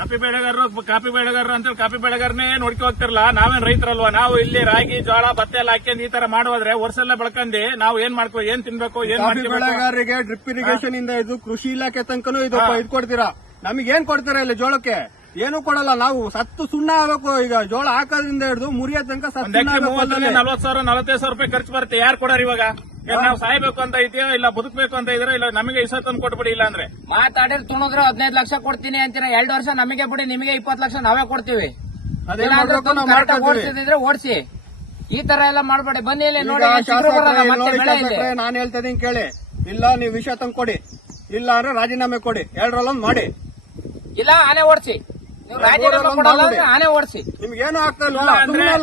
Coffee ಬೆಳೆಗಾರರು coffee ಬೆಳೆಗಾರರು ಅಂತ ಕಾಫಿ ಬೆಳೆಗಾರನೇ ನೋಡ್ಕೊ ಹೋಗ್ತಿರಲ್ಲ ನಾವೇನ್ ರೈತರಲ್ವಾ? ನಾವು ಇಲ್ಲಿ ರಾಗಿ ಜೋಳ ಭತ್ತ ಎಲ್ಲ ಹಾಕ್ಯಂಡ್ ಈ ತರ ಮಾಡೋದ್ರೆ ವರ್ಷ ಬೆಳ್ಕಂಡಿ ಬೆಳ್ಕಂಡು ನಾವು ಏನ್ ಮಾಡ್ಕೋ ಏನ್ ತಿನ್ಬೇಕು ಏನ್ ಕಾಫಿ ಬೆಳೆಗಾರರಿಗೆ ಡ್ರಿಪ್ ಇರಿಗೇಷನ್ ಇಂದ ಇದು ಕೃಷಿ ಇಲಾಖೆ ತನಕನೂ ಇದು ಇದ್ ಕೊಡ್ತೀರಾ ನಮಗೆ ಏನ್ ಕೊಡ್ತೀರಾ ಇಲ್ಲಿ ಜೋಳಕ್ಕೆ? ಏನು ಕೊಡಲ್ಲ. ನಾವು ಸತ್ತು ಸುಣ್ಣ ಆಗಬೇಕು. ಈಗ ಜೋಳ ಹಾಕೋದ್ರಿಂದ ಹಿಡಿದು ಮುರಿಯ ತನಕ ನಲ್ವತ್ತು ಸಾವಿರ ನಲವತ್ತೈದು ಸಾವಿರ ರೂಪಾಯಿ ಖರ್ಚು ಬರುತ್ತೆ. ಯಾರು ಕೊಡಾರ ಇವಾಗ? ನಾವು ಸಾಯ್ಬೇಕು ಅಂತ ಇದೆಯೋ ಇಲ್ಲ ಬದುಕಬೇಕು ಅಂತ ಇದ್ರೆ ಇಲ್ಲ ನಮಗೆ ಇಷ್ಟ ತಂದು ಕೊಟ್ಬಿಡಿ ಇಲ್ಲ ಅಂದ್ರೆ. ಮಾತಾಡಿದ್ರೆ ತುಣಿದ್ರೆ ಹದಿನೈದು ಲಕ್ಷ ಕೊಡ್ತೀನಿ ಅಂತೀರ? ಎರಡು ವರ್ಷ ನಮಗೆ ಬಿಡಿ ನಿಮಗೆ ಇಪ್ಪತ್ತು ಲಕ್ಷ ನಾವೇ ಕೊಡ್ತೀವಿ. ಓಡಿಸಿದ್ರೆ ಓಡಿಸಿ. ಈ ತರ ಎಲ್ಲ ಮಾಡ್ಬೇಡಿ. ಬನ್ನಿ ಇಲ್ಲಿ ನೋಡಿ ನಾನು ಹೇಳ್ತಾ ಇದೀನಿ ಕೇಳಿ. ಇಲ್ಲ ನೀವು ವಿಷಯ ತಂದು ಕೊಡಿ. ಇಲ್ಲ ಅಂದ್ರೆ ರಾಜೀನಾಮೆ ಕೊಡಿ. ಎರಡರಲ್ಲೊಂದು ಮಾಡಿ. ಇಲ್ಲ ಆನೆ ಓಡಿಸಿ. ನೀವು ಆನೆ ಓಡಿಸಿ. ನಿಮ್ಗೆ ಏನೂ ಆಗ್ತಾ ಇಲ್ಲ?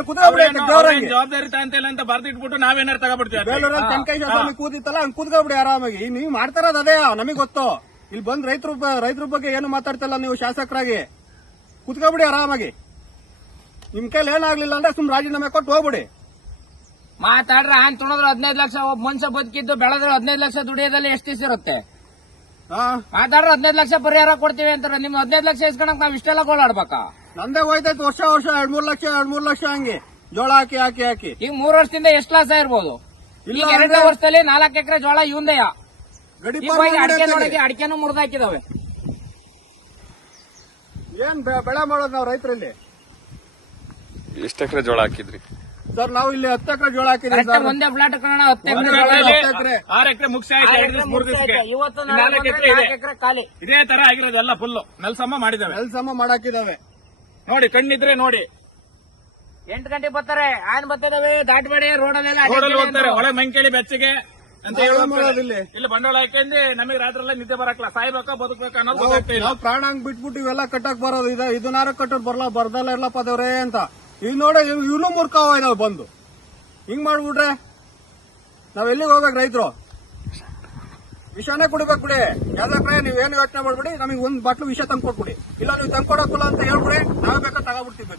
ಕುತ್ಕೊಬಿಡಿ ಅವ್ರೇನು- ದೇವ್ರಂಗೆ ಜವಾಬ್ದಾರಿ ತಗೊಂತಿಲ್ಲ ಅಂತ ಬರ್ದಿಟ್ಬಿಟ್ಟು ನಾವೇನಾರು ತಗೊಬಿಡ್ತೀವಿ. ಬೇಲೂರಲ್ಲಿ ತೆಂಕೇಶ್ವರ ಸ್ವಾಮಿ ಕೂತಿತ್ತಲ್ಲ ಹಂಗ್ ಕೂತ್ಕೊಬಿಡಿ ಆರಾಮಾಗಿ. ಈಗ ನೀವು ಮಾಡ್ತಾರದು ಅದೇ ನಮಗ್ ಗೊತ್ತು. ಇಲ್ಲಿ ಬಂದ್ ರೈತರು ರೈತರ ಬಗ್ಗೆ ಏನು ಮಾತಾಡ್ತಿಲ್ಲ ನೀವು ಶಾಸಕರಾಗಿ. ಕೂತ್ಕೊಬಿಡಿ ಆರಾಮಾಗಿ. ನಿಮ್ ಕೈಲಿ ಏನಾಗ್ಲಿಲ್ಲ ಅಂದ್ರೆ ಸುಮ್ ರಾಜೀನಾಮೆ ಕೊಟ್ಟು ಹೋಗ್ಬಿಡಿ. ಮಾತಾಡ್ರೆ ಆನ್ ತುಣಿದ್ರೆ ಹದಿನೈದು ಲಕ್ಷ ಒಬ್ಬ ಮನುಷ್ಯ ಬದುಕಿದ್ದು ಬೆಳೆದ್ರೆ ಹದಿನೈದು ಲಕ್ಷ ದುಡಿಯೋದಲ್ಲಿ ಎಷ್ಟು ದಿವಸ ಇರುತ್ತೆ? ಮಾತಾಡ್ರೆ ಹದಿನೈದು ಲಕ್ಷ ಪರಿಹಾರ ಕೊಡ್ತೀವಿ ಅಂತಾರೆ. ನಿಮ್ ಹದಿನೈದು ಲಕ್ಷ ಇಸ್ಕೊಳಕ್ ನಾವ್ ಇಷ್ಟೆಲ್ಲ ಗೋಳಾಡ್ಬೇಕಾ? ನಂದೇ ಹೋಯ್ತೈತೆ. ವರ್ಷ ವರ್ಷ ಎರಡ್ ಮೂರ್ ಲಕ್ಷ ಎರಡ್ ಮೂರ್ ಲಕ್ಷ ಹಂಗೆ. ಜೋಳ ಹಾಕಿ ಹಾಕಿ ಹಾಕಿ. ಈಗ ಮೂರ್ ವರ್ಷದಿಂದ ಎಷ್ಟ್ ಲಾಸ ಇರ್ಬೋದು? ಇಲ್ಲ ಎರಡನೇ ವರ್ಷದಲ್ಲಿ ನಾಲ್ಕು ಎಕರೆ ಜೋಳ ಇವಂದೆಯ? ಅಡಿಕೆ ಅಡಿಕೆನೂ ಮುರಿದಾಕಿದಾವೆ. ಏನ್ ಬೆ- ಬೆಳೆ ಮಾಡೋದು ನಾವು ರೈತರಲ್ಲಿ? ಎಷ್ಟು ಎಕರೆ ಜೋಳ ಹಾಕಿದ್ರಿ? ಸರ್ ನಾವು ಇಲ್ಲಿ ಹತ್ತು ಎಕರೆ ಜೋಳ ಹಾಕಿದೀವಿ ಸರ್. ಒಂದೇ ಫ್ಲಾಟ್ ಕಣ ಹತ್ತು ಎಕರೆ. ಆರು ಎಕರೆ ಮುಗಿಸಿ ಆಯ್ತು ಮೂರು ದಿವಸಕ್ಕೆ. ಇವತ್ತು ನಾಲ್ಕು ಎಕರೆ ಇದೆ. ಎಕರೆ ಖಾಲಿ. ಇದೇ ತರ ಆಗಿರೋದು ಎಲ್ಲ ಫುಲ್ ನೆಲ್ಸಮ್ಮ ಮಾಡಿದಾವೆ ಎಲ್ ಸಮ ಮಾಡಾಕಿದಾವೆ ನೋಡಿ ಕಣ್ಣಿದ್ರೆ ನೋಡಿ. ಎಂಟು ಗಂಟೆಗೆ ಬರ್ತಾರೆ. ಆನ್ ಬರ್ತಿದಾವೆ ದಾಟಬೇಡಿ ರೋಡ್ ರೋಡಲ್ಲಿ ಹೋಗ್ತಾರೆ. ಒಳಗೆ ಮಂಕೇಳಿ ಬೆಚ್ಚಗೆ ಅಂತ ನಾವ್ ಹೇಳಿ ಏನ್ ಇಲ್ಲಿ? ಇಲ್ಲಿ ಬಂಡವಾಳ ಹಾಕಂದ್ರೆ ನಮಗೆ ರಾತ್ರಿ ಎಲ್ಲ ನಿದ್ದೆ ಬರಕ್ಲ ಸಾಯ್ಬೇಕ ಬದುಕ್ಬೇಕು ಅನ್ನೋದು ಪ್ರಾಣ ಹಂಗ್ ಬಿಟ್ಬಿಟ್ಟು ಇವೆಲ್ಲ ಕಟ್ಟಕ್ ಬರೋದು. ಇದು ಇದನ್ನಾರ ಕಟ್ಟೋದ್ ಬರಲ್ಲ ಬರ್ದಲ್ಲ ಇರ್ಲಪ್ಪ ದೇವ್ರೇ ಅಂತ. ಈಗ ನೋಡ ಇವನು ಮುರ್ಕಾವ ನಾವು ಬಂದು. ಹಿಂಗ್ ಮಾಡ್ಬಿಟ್ರೆ ನಾವ್ ಎಲ್ಲಿಗೆ ಹೋಗ್ಬೇಕು ರೈತರು? ವಿಷನೇ ಕುಡಿಬೇಕು ಬಿಡಿ. ಯಾವ್ದಾಕ್ರೆ ನೀವ್ ಏನು ಯೋಚನೆ ಮಾಡ್ಬಿಡಿ, ನಮಗೆ ಒಂದ್ ಬಾಟ್ಲು ವಿಷ ತಂದ್ಕೊಟ್ಬಿಡಿ. ಇಲ್ಲ, ನೀವು ತಂದ್ಕೊಡಕ್ಕಲ್ಲ ಅಂತ ಹೇಳ್ಬಿಡಿ ನಾವೇ ಬೇಕಾದ್ರೆ ತಗೊಬಿಡ್ತೀವಿ